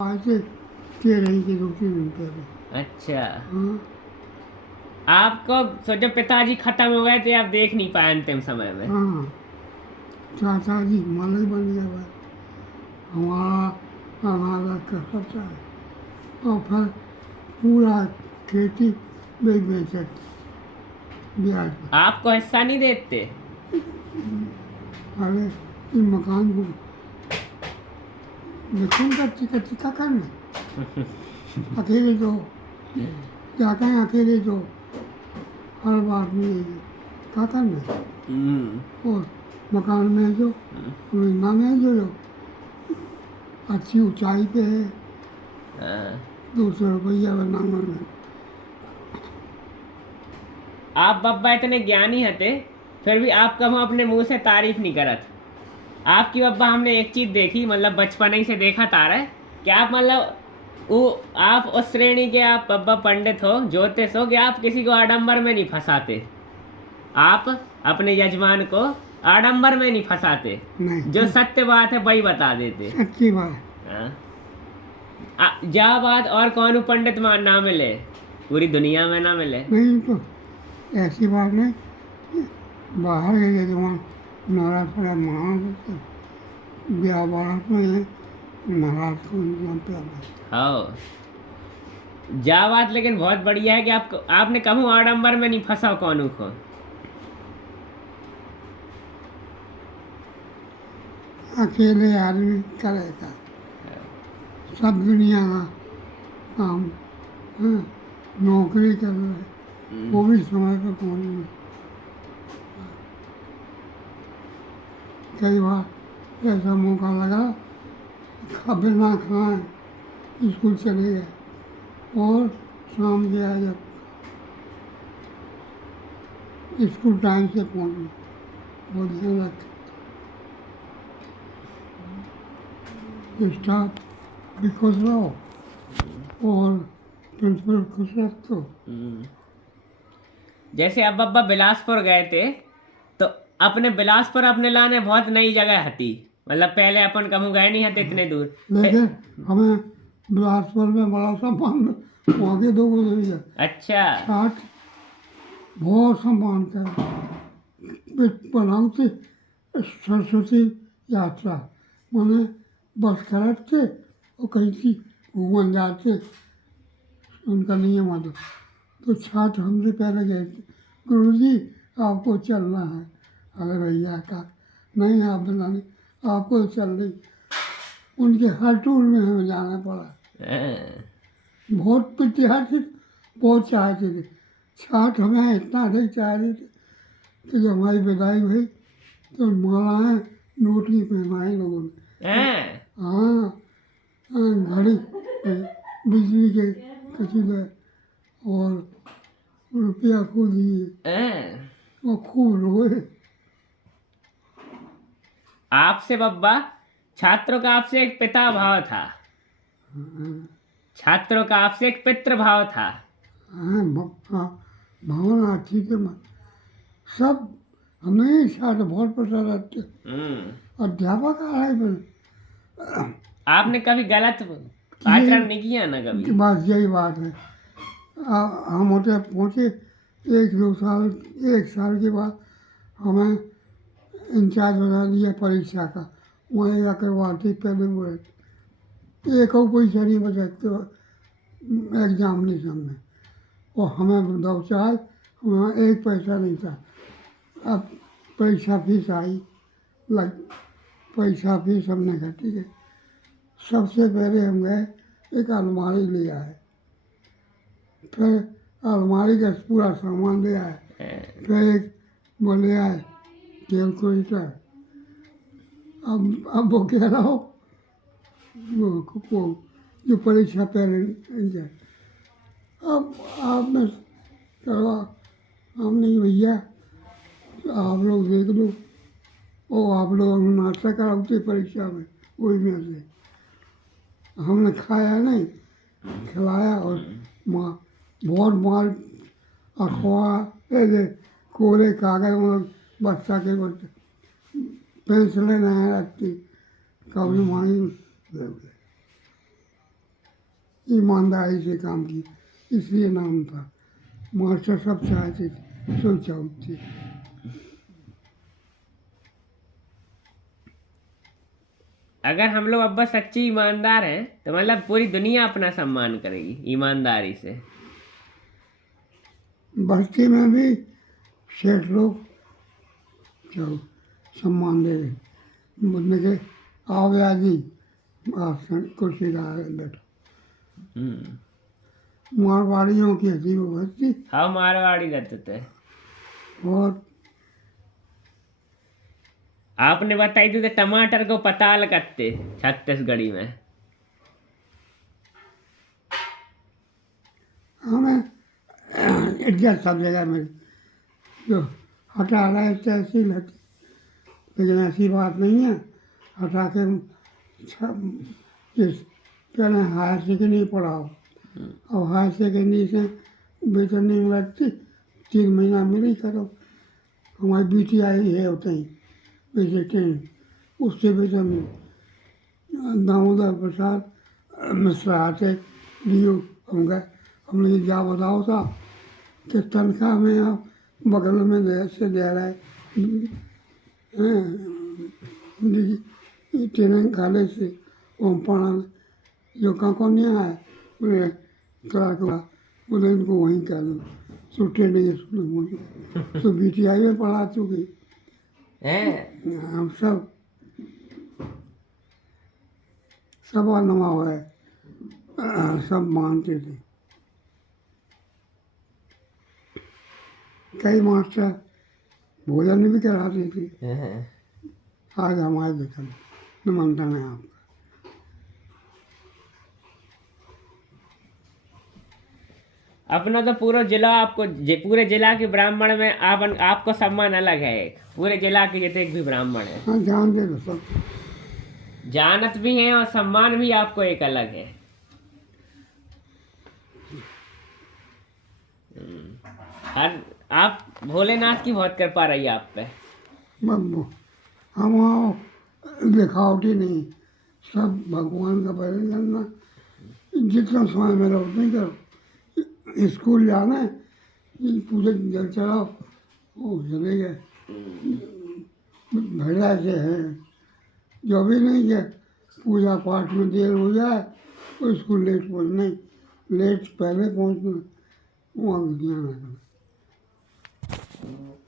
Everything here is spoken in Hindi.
आज से 13 की रोटी मिलते थे। अच्छा, हाँ आपको सोचो पिताजी खत्म हो गए थे, आप देख नहीं पाए अंतिम समय में। हाँ, चाचा जी मालिक बन गया भाई, हमारा अनाज का खर्चा है। और फिर पूरा खेती बेचे ब्याज पर। आपको हिस्सा नहीं देते? अरे इस मकान को देखो कच्ची कच्ची क्या करना, अकेले तो क्या कहें, अकेले तो हर बात में क्या करना। और मकान में जो महीना में जो अच्छी ऊंचाई पे है, हाँ। 200 रुपया बनाना में। आप बब्बा इतने ज्ञानी हते, फिर भी आप कभी अपने मुंह से तारीफ नहीं करत। आपकी बब्बा हमने एक चीज देखी, मतलब बचपन ही से देखा तारा है कि आप मतलब वो आप उस श्रेणी के आप बब्बा पंडित हो, ज्योतिष हो कि आप किसी को आडंबर में नहीं फंसाते। आप अपने यजमान को आडंबर में नहीं फंसाते, नहीं जो सत्य बात है वही बता देते। सच्ची बात। हाँ। जा बात और कौन पंडित ना मिले, पूरी दुनिया में ना मिले। नहीं तो ऐसी बात नहीं, बाहर के जजमान नाराज पड़ा महान ब्याह बारात में नाराज को इंतजाम पे आ गए। हाँ, जा बात लेकिन बहुत बढ़िया है कि आपने कहूँ आडंबर में नहीं फंसा कौनू को। अकेले आदमी करेगा सब दुनिया का काम। हाँ, नौकरी कर रहे हैं, वो भी समय पर पहुँच गए। कई बार ऐसा मौका लगा, बिना खाए स्कूल चले गए और शाम के आए जब स्कूल टाइम से पहुँच गए, वो ध्यान रखते। स्टाफ भी खुश रहो और प्रिंसिपल खुश रखो। जैसे अब बब्बा बिलासपुर गए थे, तो अपने बिलासपुर अपने लाने बहुत नई जगह हती, मतलब पहले अपन कहूँ गए नहीं हते इतने दूर। लेकिन हमें बिलासपुर में बड़ा सम्मान वहाँ के दो गुजरी है। अच्छा। छात्र बहुत सम्मान कर बनाते सरस्वती यात्रा, मैंने बस खरीदते और कहीं की घूमन जाते, उनका नियम आता। तो छात्र हमसे पहले गए थे, गुरुजी आपको चलना है। अरे भैया का नहीं, आप बनाने आपको चल रही। उनके हर टूर में हमें जाना पड़ा। बहुत विद्यार्थी बहुत चाहते थे, छात्र हमें इतना अधिक चाह रहे थे कि जब हमारी विदाई हुई तो मालाएं नोटली पहनाई लोगों ने। हाँ, घड़ी बिजली के कचीले और रुपया खो दिए और खूब रोए। आपसे बब्बा छात्रों का आपसे एक पिता भाव था, छात्रों का आपसे एक पितृ भाव था। हाँ, भावना अच्छी थी। सब हमें छात्र बहुत पसंद रहते। अध्यापक आए पर आपने कभी गलत आचरण नहीं किया ना कभी? बस यही बात है। हम होते पहुँचे 1 साल के बाद हमें इंचार्ज बना दिया परीक्षा का। वहीं जाकर वार्षिक पहले हुए, एक और पैसा नहीं बचाते एग्जामिनेशन में, और हमें दौचाए, हमें एक पैसा नहीं था। अब परीक्षा फीस आई, लग परीक्षा फीस हमने घटी है। सबसे पहले हम गए एक अलमारी ले आए, फिर अलमारी का पूरा सामान ले आए, फिर एक वो ले आए कैलकुलेटर। अब वो कह रहा हो वो जो परीक्षा पहले अब आपने कहा, हम नहीं भैया आप लोग देख लो, और आप लोग नाश्ता कराते परीक्षा में वही में से। हमने खाया नहीं, खिलाया और बहुत माल अखबार ऐसे कोरे कागज में बच्चा के बच्चे पेंसिलें नहीं रखती, कभी मांगी दे। ईमानदारी से काम की, इसलिए नाम था। मास्टर सब चाहते थे, सोचा थी। अगर हम लोग अब्बा सच्ची ईमानदार हैं तो मतलब पूरी दुनिया अपना सम्मान करेगी ईमानदारी से। बस्ती में भी सेठ लोग जो सम्मान दे रहे, बोलने के आओ यादी आसन कुर्सी लगा बैठो। मारवाड़ियों की हंसी वो बस्ती। हाँ मारवाड़ी रहते थे। और आपने बताई थी तो टमाटर को पताल करते छत्तीसगढ़ी में। हमें इज्जत सब जगह में जो हटा रहे थे ऐसी लगती, लेकिन ऐसी बात नहीं है। हटा के जिस पहले हायर सेकेंडरी पढ़ाओ, और हायर सेकेंडरी से वेतन नहीं मिलती, 3 महीना मिली करो। हमारी बेटी आई है उतनी बेटे, उससे वेतन दामोदर प्रसाद मिश्रा आते लियो। हम गए, हमने क्या बताओ था कि तनख्वाह में आप बगल में से दे रहे ट्रेनिंग कॉलेज से वो पढ़ा जो कौन नहीं आए बोले क्लास हुआ, बोले इनको वहीं कर दो। तो ट्रेनिंग स्कूल में तो BTI में पढ़ा चुकी। हम सब नमा हुआ है, सब मानते थे। कई मास्टर भोजन भी कराते थे। आज हमारे वेतन निमंत्रण है आपका। अपना तो पूरा जिला आपको पूरे जिला के ब्राह्मण में आपको सम्मान अलग है। पूरे जिला के जितने भी ब्राह्मण है हाँ जानते थे सब, जानत भी हैं और सम्मान भी आपको एक अलग है। हर आप भोलेनाथ की बहुत कृपा रही आप पे। हम आओ दिखावटी नहीं, सब भगवान का भजन करना, जितना समय मेरा उतना ही करो। स्कूल जाना है, पूरे जल चढ़ाओ, वो चले गए। भैया से है जो भी नहीं है, पूजा पाठ में देर हो जाए तो स्कूल लेट पहुँच, नहीं लेट पहले पहुँचना, वहाँ ध्यान रखना।